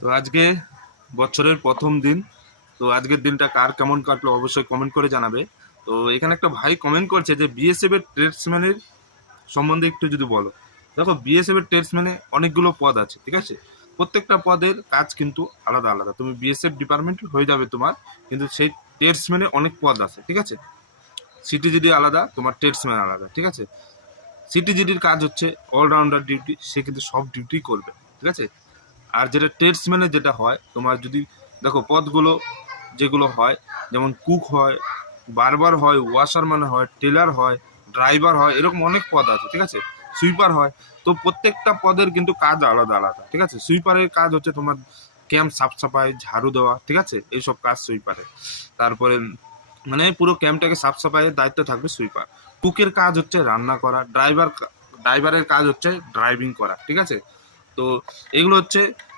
তো আজকে বছরের প্রথম দিন। তো আজকের দিনটা কার কেমন কাটলো অবশ্যই কমেন্ট করে জানাবে। তো এখানে একটা ভাই কমেন্ট করছে যে বিএসএফ এর ট্রেডসম্যানের সম্বন্ধে একটু যদি বলো। দেখো, বিএসএফ এর ট্রেডসম্যানে অনেকগুলো পদ আছে, ঠিক আছে। প্রত্যেকটা পদের কাজ কিন্তু আলাদা আলাদা। তুমি বিএসএফ ডিপার্টমেন্ট হয়ে যাবে তোমার, কিন্তু সেই ট্রেডসম্যানে অনেক পদ আছে, ঠিক আছে। সিটিজিডি আলাদা, তোমার ট্রেডসম্যান আলাদা, ঠিক আছে। সিটিজিডির কাজ হচ্ছে অলরাউন্ডার ডিউটি, সে কিন্তু সব ডিউটি করবে, ঠিক আছে। আর যেটা ট্রেডসম্যানের যেটা হয়, তোমার যদি দেখো পদগুলো যেগুলো হয়, যেমন কুক হয়, বারবার হয়, ওয়াশারম্যান হয়, টেলার হয়, ড্রাইভার হয়, এরকম অনেক পদ আছে, ঠিক আছে। সুইপার হয়। তো প্রত্যেকটা পদের কিন্তু কাজ আলাদা আলাদা, ঠিক আছে। সুইপারের কাজ হচ্ছে তোমার ক্যাম্প সাফ সাফাই, ঝাড়ু দেওয়া, ঠিক আছে, এইসব কাজ সুইপারের। তারপরে মানে পুরো ক্যাম্পটাকে সাফ সাফাইয়ের দায়িত্ব থাকবে সুইপার। কুকের কাজ হচ্ছে রান্না করা, ড্রাইভারের কাজ হচ্ছে ড্রাইভিং করা, ঠিক আছে। তো এগুলো হচ্ছে